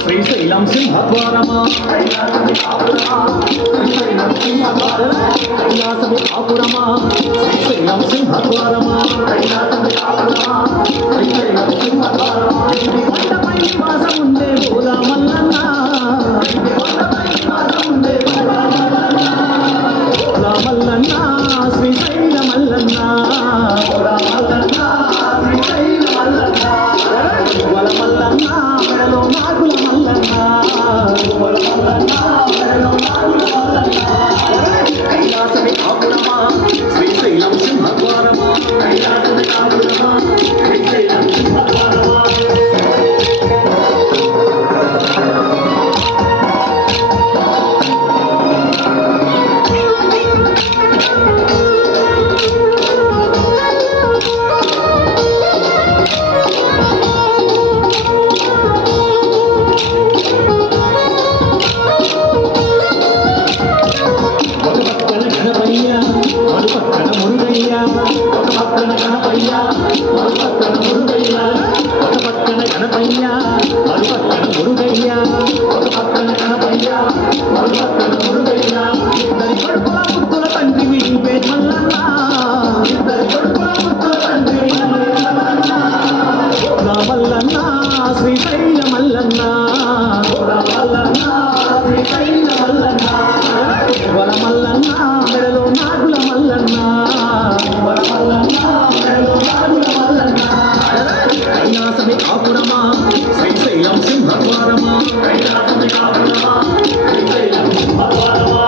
శ్రీశైలం సింహద్వారమా కైలాసమి కాపురమా శ్రీశైలం సింహద్వారమా కైలాసమి కాపురమా శ్రీశైలం సింహద్వారమా కైలాసమి కాపురమా శ్రీశైలం సింహద్వారమా కొండపై నివాసం ఉండే బోలా మల్లన్న కొండపై నివాసం ఉండే బోలా మల్లన్న శ్రీశైల మల్లన్న బోలా మల్లన్న శ్రీశైల మల్లన్న వల మల్లన్న మెడలో నాగుల మల్లన్న వల మల్లన్న మెడలో నాగుల మల్లన్న కైలాసమి కాపురమా శ్రీశైలం సింహద్వారమా కైలాసమి కాపురమా శ్రీశైలం సింహద్వారమా పక్కన మురుగయ్య ఒక పక్కన గణపయ్య మరు పక్కన మురుగయ్య ఒక పక్కన గణపయ్య మరు పక్కన మురుగయ్య ఒక పక్కన గణపయ్య మరు పక్కన మురుగయ్య ఇద్దరి కొడుకుల ముద్దుల తండ్రి విడిపే మల్లన్న ఇద్దరి కొడుకుల ముద్దుల తండ్రి మల్లన్న శ్రీశైల మల్లన్న మల్లన్న శ్రీశైల మల్లన్న వల మల్లన్న మెడలో నాగుల మల్లన్న వల మల్లన్న మెడలో నాగుల మల్లన్న కైలాసమి కాపురమా శ్రీశైలం సింహద్వారమా కైలాసమి కాపురమా శ్రీశైలం సింహద్వారమా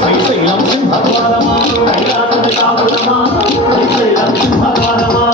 శ్రీశైలం సింహద్వారమా కైలాసమి కాపురమా శ్రీశైలం సింహద్వారమా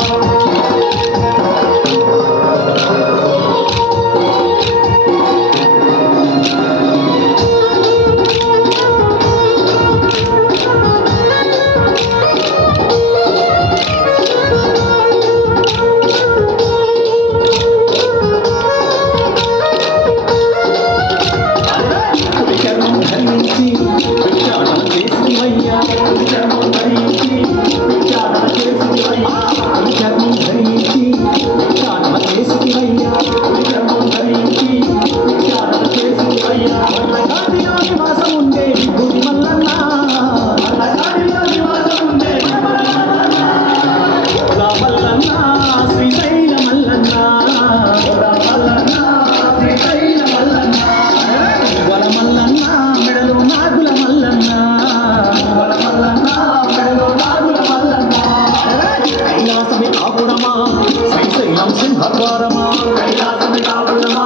శ్రీశైలం సింహద్వారమా కైలాసమి కాపురమా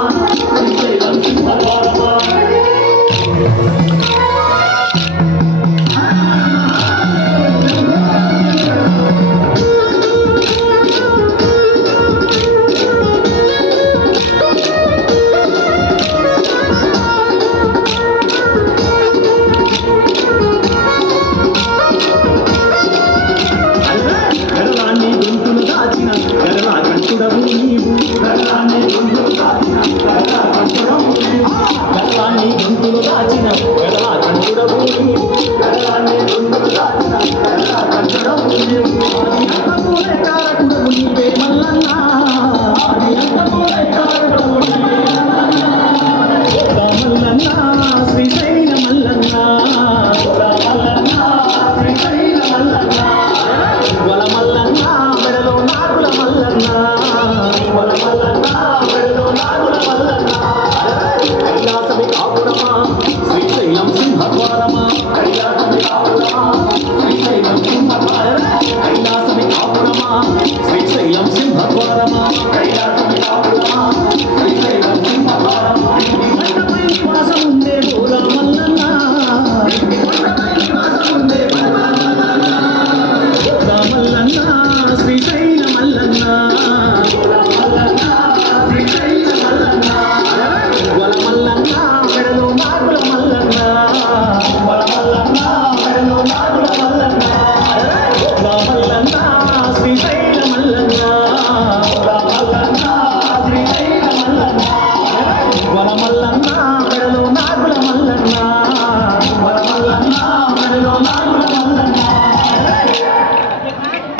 శ్రీశైలం సింహద్వారమా గరలాన్ని గొంతులు దాచిన గరలా కంటుడవు నీవు గల్లాన్ని గుంతులు దాచిన గల్లా కంఠుడవు గల్లాన్ని గుంతులు దాచిన గల్లా కంఠుడవు గల్లాన్ని గుంతులు దాచిన గల్లా కంఠుడవు ఆది అంతమూలే కారకుడవు నీవే మల్లన్న ఆది అంతమూలే కారకుడవు నీవే మల్లన్న శ్రీశైల మల్లన్న మల్లన్న శ్రీశైల మల్లన్న వల మల్లన్న మెడలో నాగుల మల్లన్న వల మల్లన్న మెడలో నాగుల మల్లన్న